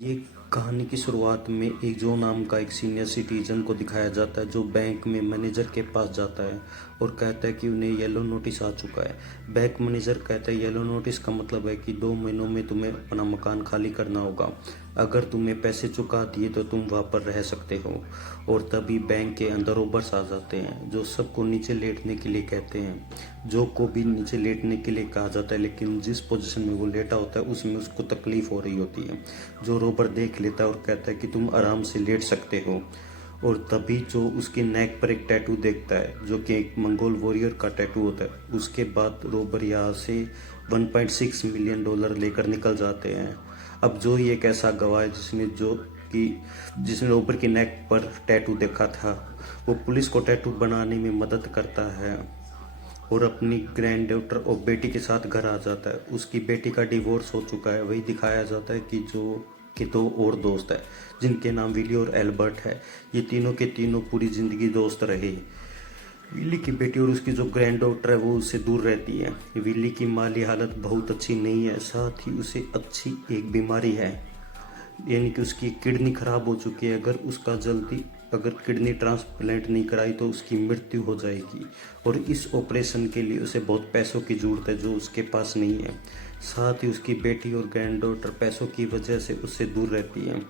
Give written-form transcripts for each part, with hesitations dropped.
ये कहानी की शुरुआत में एक जो नाम का एक सीनियर सिटीजन को दिखाया जाता है जो बैंक में मैनेजर के पास जाता है और कहता है कि उन्हें येलो नोटिस आ चुका है। बैंक मैनेजर कहता है येलो नोटिस का मतलब है कि 2 महीनों में तुम्हें अपना मकान खाली करना होगा। अगर तुम्हें पैसे चुका दिए तो तुम वहाँ पर रह सकते हो। और तभी बैंक के अंदर रोबर्स आ जाते हैं जो सबको नीचे लेटने के लिए कहते हैं। जो को भी नीचे लेटने के लिए कहा जाता है, लेकिन जिस पोजीशन में वो लेटा होता है उसमें उसको तकलीफ हो रही होती है। जो रोबर देख लेता है और कहता है कि तुम आराम से लेट सकते हो। और तभी जो उसकी नेक पर एक टैटू देखता है जो कि एक मंगोल वॉरियर का टैटू होता है। उसके बाद रोबर यहाँ से 1.6 मिलियन डॉलर लेकर निकल जाते हैं। अब जो ही एक ऐसा गवाह है जिसने रोबर की नेक पर टैटू देखा था, वो पुलिस को टैटू बनाने में मदद करता है और अपनी ग्रैंड डॉटर और बेटी के साथ घर आ जाता है। उसकी बेटी का डिवोर्स हो चुका है। वही दिखाया जाता है कि दो और दोस्त है जिनके नाम विली और एल्बर्ट है। ये तीनों के तीनों पूरी जिंदगी दोस्त रहे। विली की बेटी और उसकी जो ग्रैंड डॉटर है वो उससे दूर रहती है। विली की माली हालत बहुत अच्छी नहीं है, साथ ही उसे अच्छी एक बीमारी है, यानी कि उसकी किडनी खराब हो चुकी है। अगर किडनी ट्रांसप्लांट नहीं कराई तो उसकी मृत्यु हो जाएगी। और इस ऑपरेशन के लिए उसे बहुत पैसों की ज़रूरत है जो उसके पास नहीं है। साथ ही उसकी बेटी और ग्रैंड डॉटर पैसों की वजह से उससे दूर रहती है।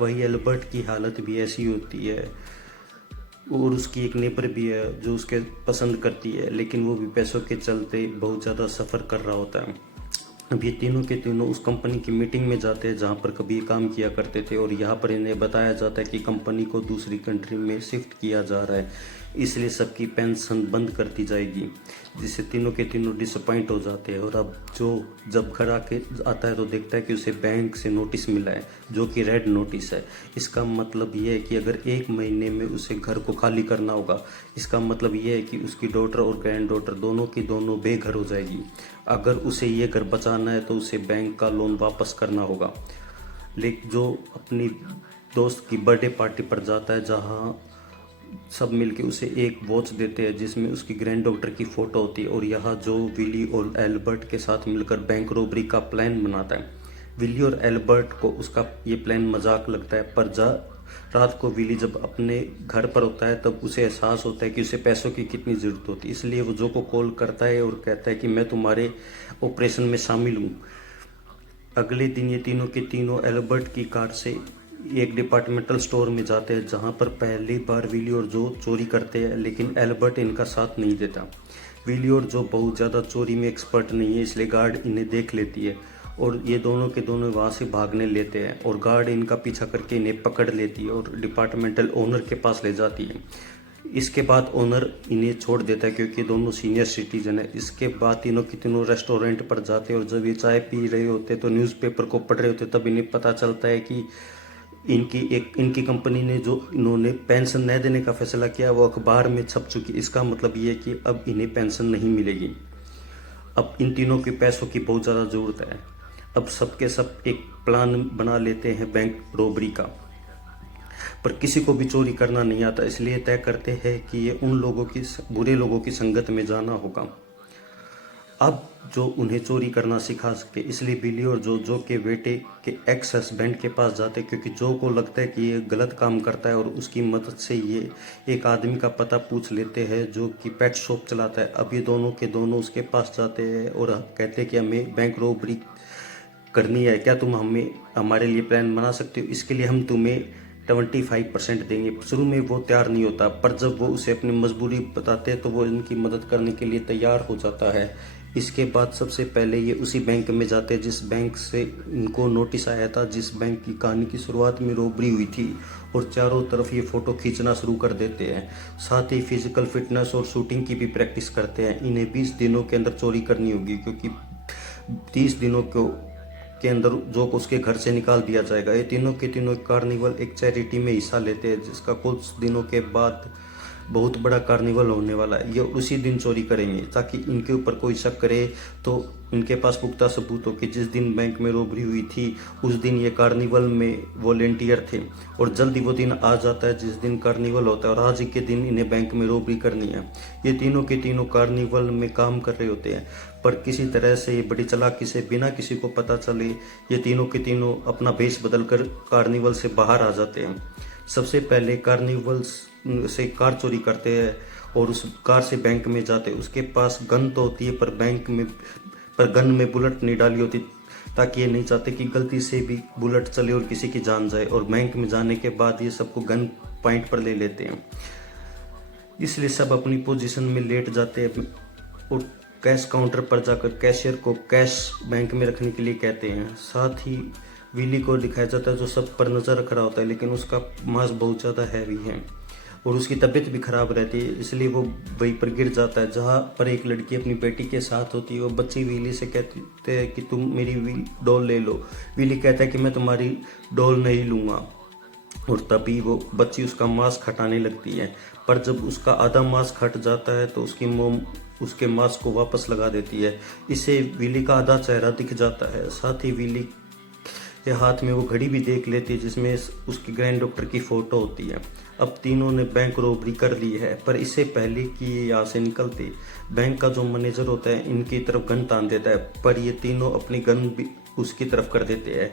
वही एल्बर्ट की हालत भी ऐसी होती है और उसकी एक नेबर भी है जो उसके पसंद करती है, लेकिन वो भी पैसों के चलते बहुत ज़्यादा सफ़र कर रहा होता है। अब ये तीनों के तीनों उस कंपनी की मीटिंग में जाते हैं जहाँ पर कभी ये काम किया करते थे और यहाँ पर इन्हें बताया जाता है कि कंपनी को दूसरी कंट्री में शिफ्ट किया जा रहा है, इसलिए सबकी पेंशन बंद कर दी जाएगी, जिससे तीनों के तीनों डिसअपॉइंट हो जाते हैं। और अब जब घर आके आता है तो देखता है कि उसे बैंक से नोटिस मिला है जो कि रेड नोटिस है। इसका मतलब ये है कि अगर 1 महीने में उसे घर को खाली करना होगा। इसका मतलब ये है कि उसकी डॉटर और ग्रैंड डॉटर दोनों की दोनों बेघर हो जाएगी। अगर उसे ये घर बचाना है तो उसे बैंक का लोन वापस करना होगा। लेकिन जो अपनी दोस्त की बर्थडे पार्टी पर जाता है जहाँ सब मिलके उसे एक वॉच देते हैं जिसमें उसकी ग्रैंड डॉटर की फ़ोटो होती है। और यहाँ जो विली और एल्बर्ट के साथ मिलकर बैंक रॉबरी का प्लान बनाता है। विली और एल्बर्ट को उसका ये प्लान मजाक लगता है, पर रात को विली जब अपने घर पर होता है तब उसे एहसास होता है कि उसे पैसों की कितनी ज़रूरत होती है। इसलिए वो जो को कॉल करता है और कहता है कि मैं तुम्हारे ऑपरेशन में शामिल हूँ। अगले दिन ये तीनों के तीनों एल्बर्ट की कार से एक डिपार्टमेंटल स्टोर में जाते हैं जहाँ पर पहली बार विली और जो चोरी करते हैं, लेकिन एल्बर्ट इनका साथ नहीं देता। विली और जो बहुत ज़्यादा चोरी में एक्सपर्ट नहीं है, इसलिए गार्ड इन्हें देख लेती है और ये दोनों के दोनों वहाँ से भागने लेते हैं और गार्ड इनका पीछा करके इन्हें पकड़ लेती है और डिपार्टमेंटल ओनर के पास ले जाती है। इसके बाद ओनर इन्हें छोड़ देता है क्योंकि दोनों सीनियर सिटीजन है। इसके बाद तीनों की तीनों रेस्टोरेंट पर जाते हैं और जब ये चाय पी रहे होते तो न्यूज़पेपर को पढ़ रहे होते तब इन्हें पता चलता है कि इनकी कंपनी ने जो इन्होंने पेंशन न देने का फैसला किया वो अखबार में छप चुकी। इसका मतलब ये है कि अब इन्हें पेंशन नहीं मिलेगी। अब इन तीनों के पैसों की बहुत ज़्यादा ज़रूरत है। अब सबके सब एक प्लान बना लेते हैं बैंक रॉबरी का, पर किसी को भी चोरी करना नहीं आता, इसलिए तय करते हैं कि ये उन लोगों की बुरे लोगों की संगत में जाना होगा अब जो उन्हें चोरी करना सिखा सके। इसलिए बिली और जो के बेटे के एक्स हस्बैंड के पास जाते हैं क्योंकि जो को लगता है कि ये गलत काम करता है और उसकी मदद से ये एक आदमी का पता पूछ लेते हैं जो कि पेट शॉप चलाता है। अब ये दोनों के दोनों उसके पास जाते हैं और कहते हैं कि हमें बैंक रॉबरी करनी है, क्या तुम हमारे लिए प्लान बना सकते हो? इसके लिए हम तुम्हें 25% देंगे। शुरू में वो तैयार नहीं होता, पर जब वो उसे अपनी मजबूरी बताते हैं तो वो इनकी मदद करने के लिए तैयार हो जाता है। इसके बाद सबसे पहले ये उसी बैंक में जाते हैं जिस बैंक से इनको नोटिस आया था, जिस बैंक की कहानी की शुरुआत में रॉबरी हुई थी, और चारों तरफ ये फ़ोटो खींचना शुरू कर देते हैं। साथ ही फिजिकल फिटनेस और शूटिंग की भी प्रैक्टिस करते हैं। इन्हें 20 दिनों के अंदर चोरी करनी होगी क्योंकि 30 दिनों के अंदर जो को उसके घर से निकाल दिया जाएगा। ये तीनों के तीनों कार्निवल एक चैरिटी में हिस्सा लेते हैं जिसका कुछ दिनों के बाद बहुत बड़ा कार्निवल होने वाला है, ये उसी दिन चोरी करेंगे ताकि इनके ऊपर कोई शक करे तो इनके पास पुख्ता सबूत हो कि जिस दिन बैंक में रॉबरी हुई थी उस दिन ये कार्निवल में वॉलेंटियर थे, और जल्दी वो दिन आ जाता है जिस दिन कार्निवल होता है और आज ही के दिन इन्हें बैंक में रॉबरी करनी है। ये तीनों के तीनों कार्निवल में काम कर रहे होते हैं, पर किसी तरह से ये बड़ी चालाकी से बिना किसी को पता चले ये तीनों के तीनों अपना भेष बदल कर कार्निवल से बाहर आ जाते हैं। सबसे पहले कार्निवल से कार चोरी करते हैं और उस कार से बैंक में जाते हैं। उसके पास गन तो होती है पर गन में बुलेट नहीं डाली होती, ताकि ये नहीं चाहते कि गलती से भी बुलेट चले और किसी की जान जाए। और बैंक में जाने के बाद ये सबको गन पॉइंट पर ले लेते हैं, इसलिए सब अपनी पोजीशन में लेट जाते हैं और कैश काउंटर पर जाकर कैशियर को कैश बैंक में रखने के लिए कहते हैं। साथ ही विली को दिखाया जाता है जो सब पर नज़र रख रहा होता है, लेकिन उसका मांस बहुत ज़्यादा हैवी है और उसकी तबीयत भी ख़राब रहती है, इसलिए वो वहीं पर गिर जाता है जहाँ पर एक लड़की अपनी बेटी के साथ होती है। वो बच्ची विली से कहते हैं कि तुम मेरी डॉल ले लो। विली कहता है कि मैं तुम्हारी डॉल नहीं लूँगा, और तभी वो बच्ची उसका मांस खटाने लगती है। पर जब उसका आधा मांस खट जाता है तो उसकी मोम उसके मांस को वापस लगा देती है। इससे विली का आधा चेहरा दिख जाता है। साथ ही विली के हाथ में वो घड़ी भी देख लेती है जिसमें उसके ग्रैंड डॉक्टर की फ़ोटो होती है। अब तीनों ने बैंक रॉबरी कर ली है, पर इससे पहले कि ये यहाँ से निकलते बैंक का जो मैनेजर होता है इनकी तरफ गन तान देता है, पर ये तीनों अपनी गन भी उसकी तरफ कर देते हैं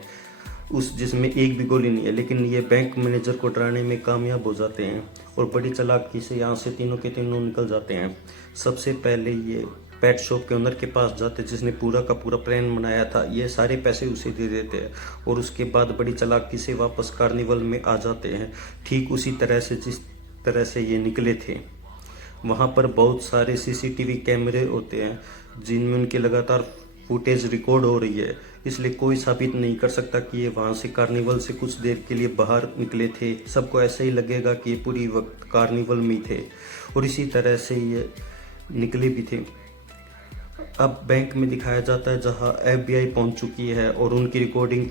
उस जिसमें एक भी गोली नहीं है। लेकिन ये बैंक मैनेजर को डराने में कामयाब हो जाते हैं और बड़ी चालाकी से यहाँ से तीनों के तीनों निकल जाते हैं। सबसे पहले ये पेट शॉप के ओनर के पास जाते जिसने पूरा का पूरा प्लान बनाया था, ये सारे पैसे उसे दे देते हैं और उसके बाद बड़ी चालाकी से वापस कार्निवल में आ जाते हैं, ठीक उसी तरह से जिस तरह से ये निकले थे। वहाँ पर बहुत सारे सीसीटीवी कैमरे होते हैं जिनमें उनके लगातार फुटेज रिकॉर्ड हो रही है, इसलिए कोई साबित नहीं कर सकता कि ये वहाँ से कार्निवल से कुछ देर के लिए बाहर निकले थे। सबको ऐसे ही लगेगा कि ये पूरी वक्त कार्निवल में ही थे और इसी तरह से ये निकले भी थे। अब बैंक में दिखाया जाता है जहाँ FBI पहुँच चुकी है और उनकी रिकॉर्डिंग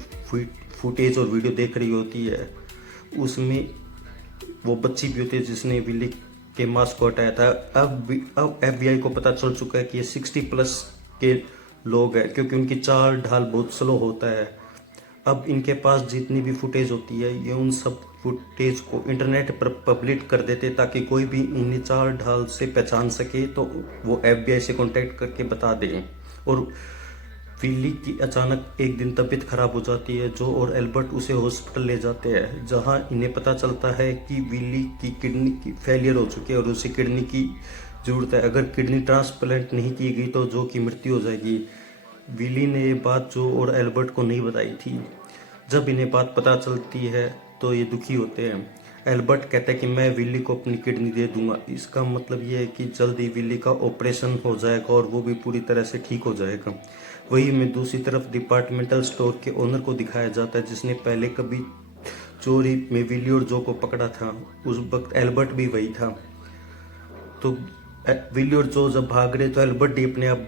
फुटेज और वीडियो देख रही होती है। उसमें वो बच्ची भी होती है जिसने विली के मास्क को हटाया था। अब FBI को पता चल चुका है कि ये 60+ के लोग हैं, क्योंकि उनकी चाल ढाल बहुत स्लो होता है। अब इनके पास जितनी भी फुटेज होती है ये उन सब फुटेज को इंटरनेट पर पब्लिश कर देते ताकि कोई भी इन्हें चाल ढाल से पहचान सके तो वो FBI से कांटेक्ट करके बता दें। और विली की अचानक एक दिन तबीयत खराब हो जाती है। जो और एल्बर्ट उसे हॉस्पिटल ले जाते हैं जहां इन्हें पता चलता है कि विली की किडनी की फेलियर हो चुकी है और उसे किडनी की ज़रूरत है। अगर किडनी ट्रांसप्लांट नहीं की गई तो जो की मृत्यु हो जाएगी। विली ने ये बात जो और एल्बर्ट को नहीं बताई थी। जब इन्हें बात पता चलती है तो ये दुखी होते हैं। एल्बर्ट कहता है कि मैं विली को अपनी किडनी दे दूंगा। इसका मतलब ये है कि जल्द ही विली का ऑपरेशन हो जाएगा और वो भी पूरी तरह से ठीक हो जाएगा। वही में दूसरी तरफ डिपार्टमेंटल स्टोर के ओनर को दिखाया जाता है जिसने पहले कभी चोरी में विली और जो को पकड़ा था। उस वक्त एल्बर्ट भी वही था। तो विली और जो जब भाग रहे तो एल्बर्ट भी अपने आप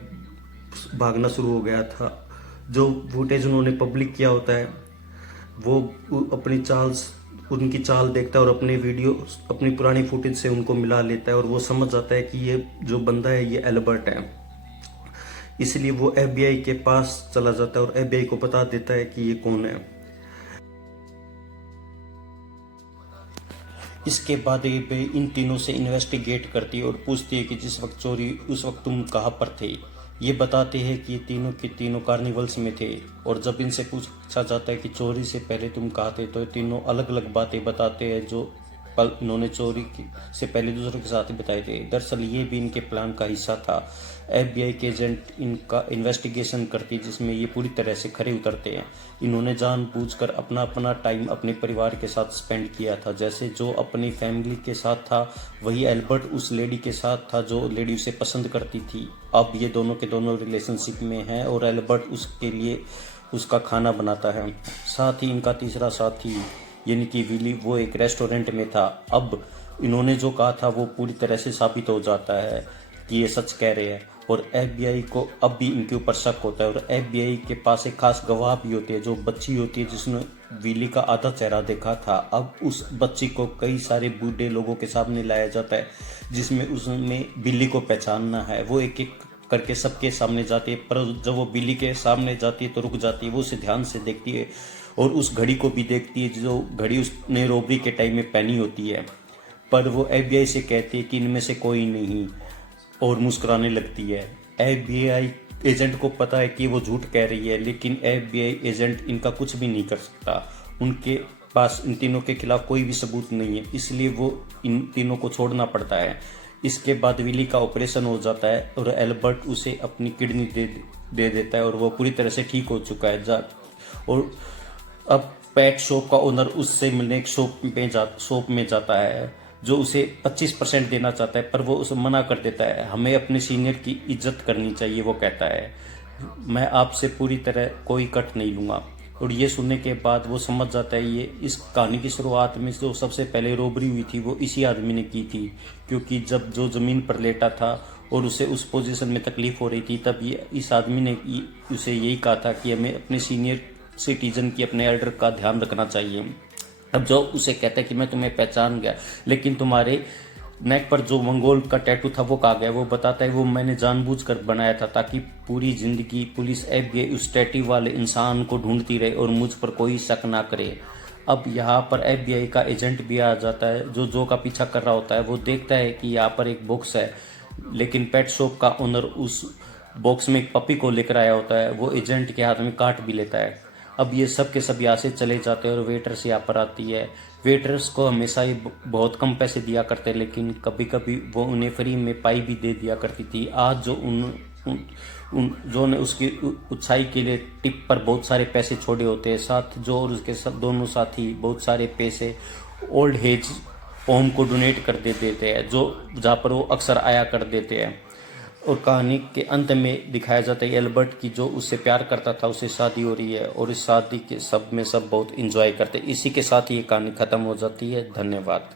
भागना शुरू हो गया था। जो फुटेज उन्होंने पब्लिक किया होता है वो उनकी चाल देखता है और अपनी पुरानी फुटेज से उनको मिला लेता है और वो समझ जाता है कि ये जो बंदा है ये एल्बर्ट है। इसलिए वो FBI के पास चला जाता है और FBI को बता देता है कि ये कौन है। इसके बाद ये इन तीनों से इन्वेस्टिगेट करती है और पूछती है कि जिस वक्त चोरी उस वक्त तुम कहाँ पर थे। ये बताते हैं कि ये तीनों के तीनों कार्निवल्स में थे और जब इनसे पूछा जाता है कि चोरी से पहले तुम कहाँ थे तो ये तीनों अलग अलग बातें बताते हैं जो पल इन्होंने चोरी से पहले दूसरों के साथ ही बताए थे। दरअसल ये भी इनके प्लान का हिस्सा था। FBI के एजेंट इनका इन्वेस्टिगेशन करती जिसमें ये पूरी तरह से खरे उतरते हैं। इन्होंने जानबूझकर अपना टाइम अपने परिवार के साथ स्पेंड किया था। जैसे जो अपनी फैमिली के साथ था वही एल्बर्ट उस लेडी के साथ था जो लेडी उसे पसंद करती थी। अब ये दोनों के दोनों रिलेशनशिप में हैं और एल्बर्ट उसके लिए उसका खाना बनाता है। साथ ही इनका तीसरा साथी यानी कि विली वो एक रेस्टोरेंट में था। अब इन्होंने जो कहा था वो पूरी तरह से साबित हो जाता है कि ये सच कह रहे हैं और FBI को अब भी इनके ऊपर शक होता है और FBI के पास एक खास गवाह भी होती है जो बच्ची होती है विली का आधा चेहरा देखा था। अब उस बच्ची को कई सारे बूढ़े लोगों के सामने लाया जाता है, जिसमें उसमें बिल्ली को पहचानना है। वो एक एक करके सबके सामने जाती है, पर जब वो बिल्ली के सामने जाती है तो रुक जाती है। वो उसे ध्यान से देखती है और उस घड़ी को भी देखती है जो घड़ी उसने रॉबरी के टाइम में पहनी होती है। पर वो FBI से कहती है कि इनमें से कोई नहीं, और मुस्कुराने लगती है। FBI एजेंट को पता है कि वो झूठ कह रही है, लेकिन FBI एजेंट इनका कुछ भी नहीं कर सकता। उनके पास इन तीनों के खिलाफ कोई भी सबूत नहीं है, इसलिए वो इन तीनों को छोड़ना पड़ता है। इसके बाद विली का ऑपरेशन हो जाता है और एल्बर्ट उसे अपनी किडनी दे देता है और वो पूरी तरह से ठीक हो चुका है। और अब पेट शॉप का ओनर उससे मिलने एक शॉप में जाता है, जो उसे 25% देना चाहता है, पर वो उसे मना कर देता है। हमें अपने सीनियर की इज्जत करनी चाहिए, वो कहता है। मैं आपसे पूरी तरह कोई कट नहीं लूँगा। और ये सुनने के बाद वो समझ जाता है ये इस कहानी की शुरुआत में जो सबसे पहले रॉबरी हुई थी वो इसी आदमी ने की थी, क्योंकि जब जो ज़मीन पर लेटा था और उसे उस पोजीशन में तकलीफ़ हो रही थी, तब ये इस आदमी ने उसे यही कहा था कि हमें अपने सीनियर सिटीजन की, अपने एल्डर का ध्यान रखना चाहिए। अब जो उसे कहता है कि मैं तुम्हें पहचान गया, लेकिन तुम्हारे नेक पर जो मंगोल का टैटू था वो कहाँ गया। वो बताता है वो मैंने जानबूझकर बनाया था ताकि पूरी ज़िंदगी पुलिस FBI उस टैटू वाले इंसान को ढूंढती रहे और मुझ पर कोई शक ना करे। अब यहाँ पर FBI का एजेंट भी आ जाता है जो का पीछा कर रहा होता है। वो देखता है कि यहाँ पर एक बॉक्स है, लेकिन पेट शॉप का ओनर उस बॉक्स में एक पपी को लेकर आया होता है। वो एजेंट के हाथ में काट भी लेता है। अब ये सब के सब यहाँ से चले जाते हैं और वेटर्स यहाँ पर आती है। वेटर्स को हमेशा ही बहुत कम पैसे दिया करते हैं, लेकिन कभी कभी वो उन्हें फ्री में पाई भी दे दिया करती थी। आज जो जो ने उसकी उत्साही के लिए टिप पर बहुत सारे पैसे छोड़े होते हैं, साथ जो और उसके सब दोनों साथी बहुत सारे पैसे ओल्ड एज होम को डोनेट कर देते हैं, जो जहाँ पर वो अक्सर आया कर देते हैं। और कहानी के अंत में दिखाया जाता है एल्बर्ट की जो उससे प्यार करता था उससे शादी हो रही है, और इस शादी के सब में सब बहुत इंजॉय करते हैं। इसी के साथ ये कहानी ख़त्म हो जाती है। धन्यवाद।